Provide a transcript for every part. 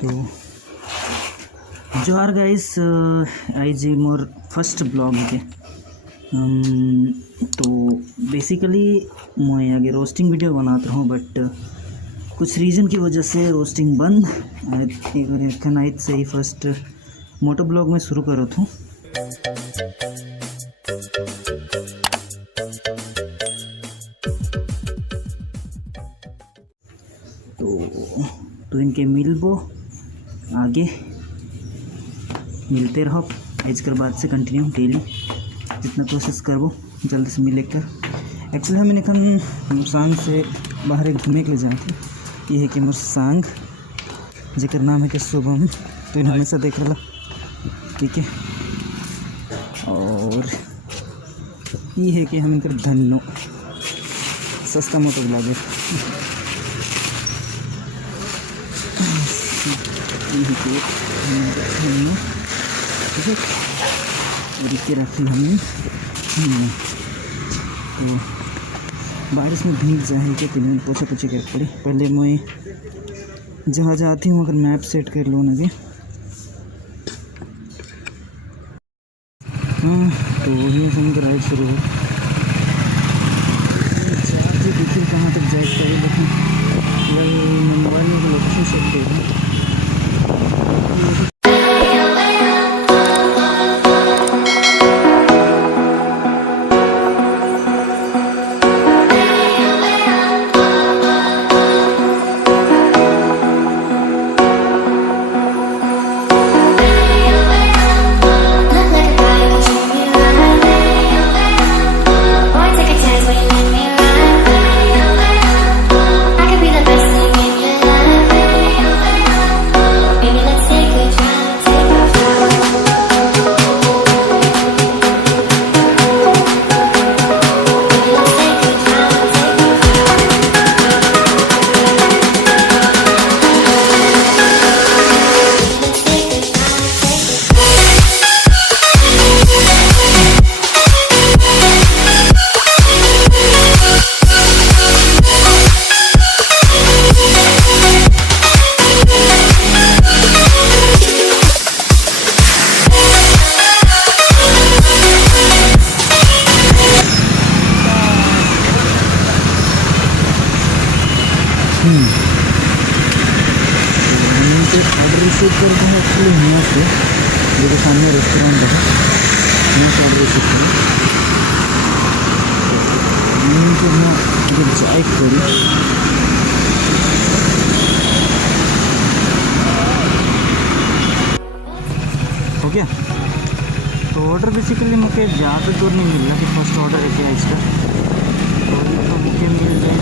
तो जोहार गाइस, आई more first blog के तो बेसिकली मैं आगे रोस्टिंग वीडियो बनाता हूँ बट कुछ रीज़न की वजह से रोस्टिंग बंद नाइट से ही फर्स्ट मोटो ब्लॉग में शुरू करो थूँ। तो इनके मिलबो आगे मिलते रहो। आज कर बाद से कंटिन्यू डेली जितना कोशिश करबो जल्दी से मिले कर। एक्चुअली हम एखन सांग से बाहर घूमे के लिए जाए थे। ये है कि मोर सांग जेकर नाम है कि शुभम, तो इन हमेशा देख रहा ठीक है। और ये है कि हम इनकर धन्नो सस्ता मोटो ब्लॉगर रखी हमने। तो बारिश में भीग जाए क्या कि नहीं पोछे पोछे कर पड़े। पहले मैं जहाँ जाती हूँ अगर मैप सेट कर लो आगे। हाँ तो वही समझ राइड शुरू हो देखिए कहाँ तक जाए चाहिए, लेकिन मोबाइल में लोकेशन सेट कर ऑर्डर रिसीव करते हैं। एक्चुअली यहाँ से जो सामने रेस्टोरेंट है यहाँ से ऑर्डर रिसीव करें जाइक करी। हो गया तो ऑर्डर बेसिकली मुझे ज़्यादा दूर नहीं मिल रहा कि फर्स्ट ऑर्डर है इसका तो मुझे मिल जाए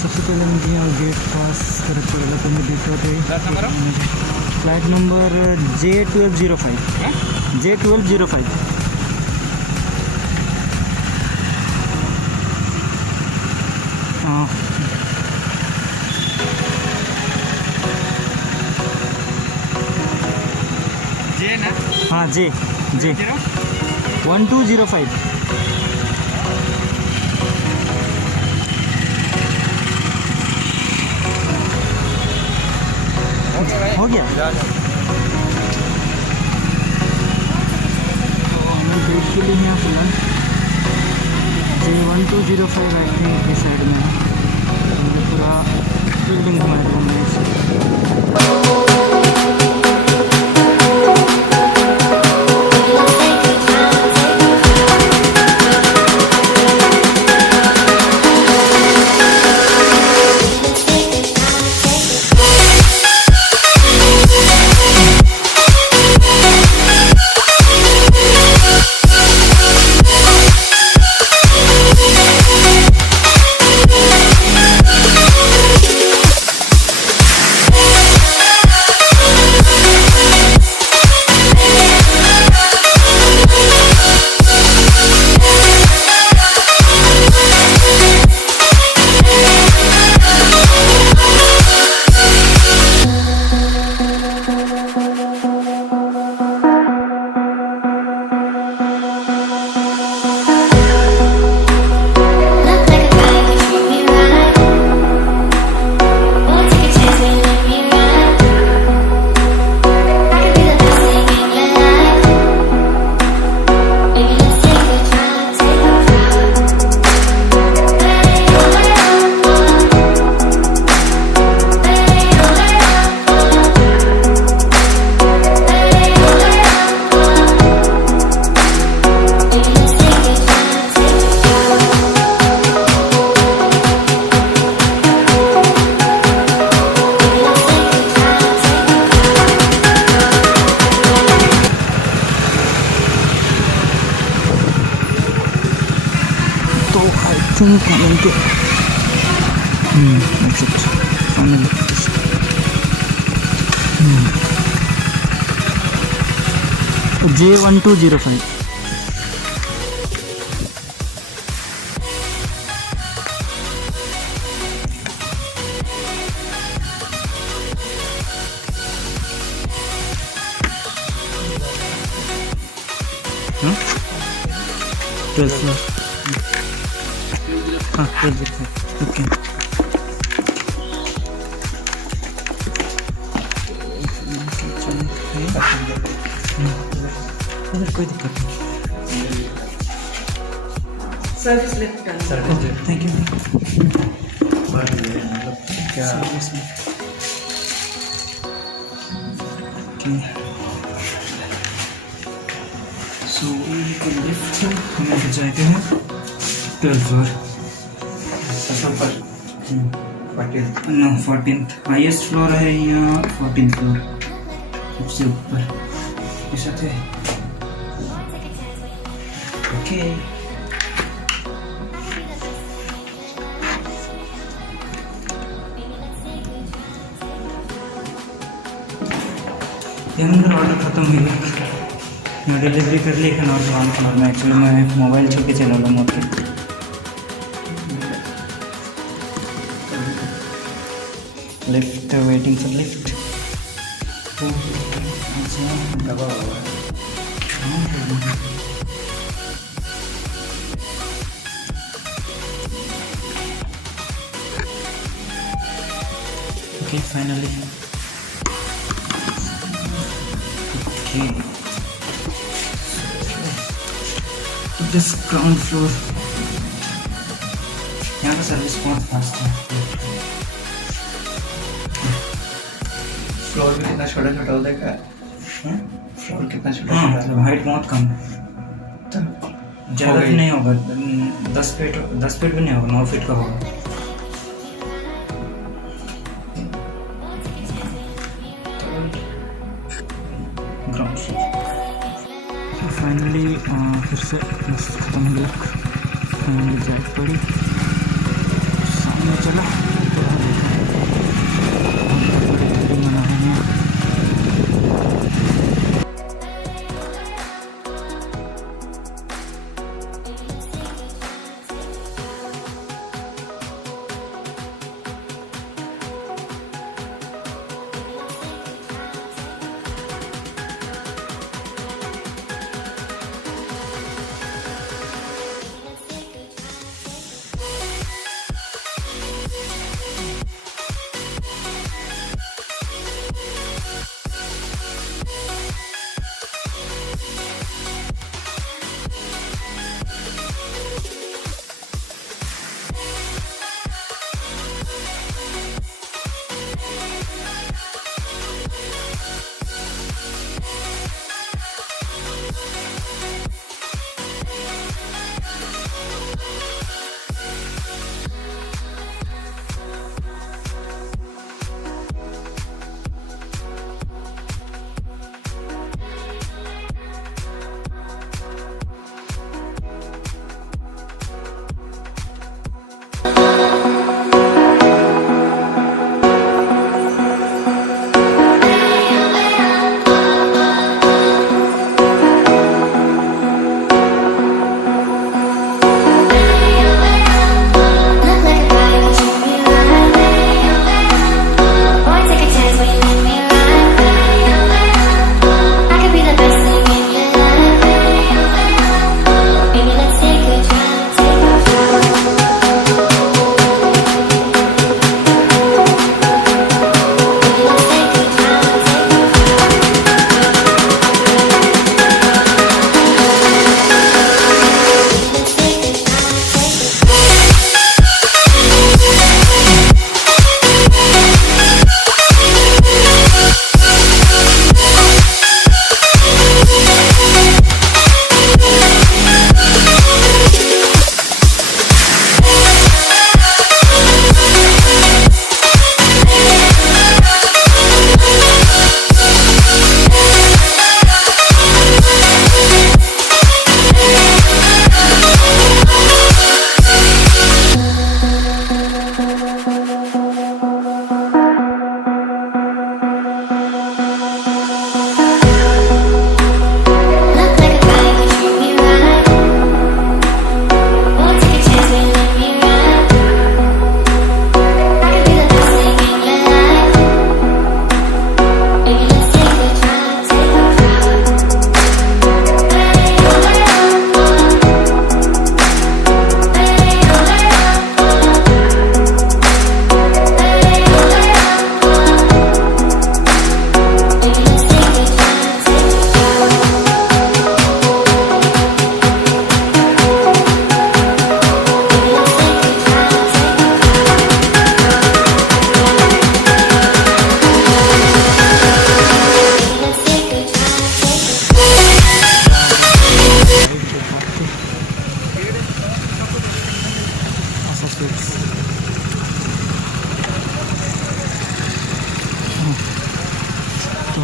सबसे पहले मुझे यहाँ गेट पास कर पड़ेगा। तो मैं देखा फ्लाइट नंबर J1205 J1205। हाँ जे ना, हाँ जे 1205। हो गया तो हमें देख के लिए यहाँ फिलहाल J1205 आई थिंक इस साइड में है। पूरा building think I'm going to that's it finally J1205 12 floor 12 okay कोई दिक्कत नहीं सर्विस लिफ्ट थैंक यू क्या ओके सो लिफ्ट हम जाते हैं 12th फ्लोर ऊपर 14th हाईएस्ट फ्लोर है यहाँ 14th फ्लोर सबसे ऊपर ऐसा थे ओके अंदर ऑर्डर ख़त्म हो गया मैं डिलीवरी कर ली खाना और दुकान पर मैं एक्चुअली मैं मोबाइल छू के चला रहा मोटे लिफ्ट वेटिंग फॉर लिफ्ट दबा हुआ है okay finally okay this ground floor यहाँ का सर्विस बहुत फास्ट है फ्लोर भी कितना छोटा छोटा होता है क्या फ्लोर कितना छोटा हाँ छोटा मतलब हाइट बहुत कम है ज़्यादा हो भी गई। नहीं होगा 10 फीट भी नहीं होगा 9 फीट का होगा ग्राउंड फ्लोर फाइनली फिर से बस खत्म हो गया फाइनली ड्राइव पड़ी सामने चला मना है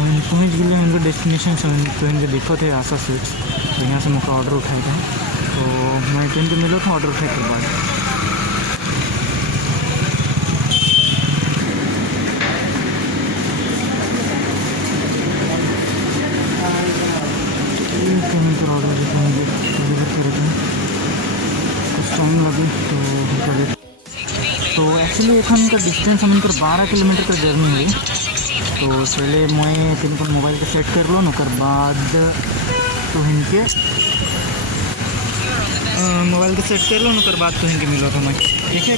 मैंने पहुँच गए मेरे डेस्टिनेशन से तो इनके देखो थे आशा स्वीट्स तो यहाँ से मुझे ऑर्डर उठाया था तो मैं ट्रेन पे मिला था ऑर्डर उठाए के बाद कहीं पर ऑर्डर देते हैं डिलीवर करते हैं कुछ टाइम लगे तो एक्चुअली एखान का डिस्टेंस हम 12 किलोमीटर का जर्नी है तो पहले मैं तीन मोबाइल के सेट कर लो नकर बाद तो इनके मोबाइल के सेट कर लो नकर बाद तो इनके मिलो था मैं ठीक है।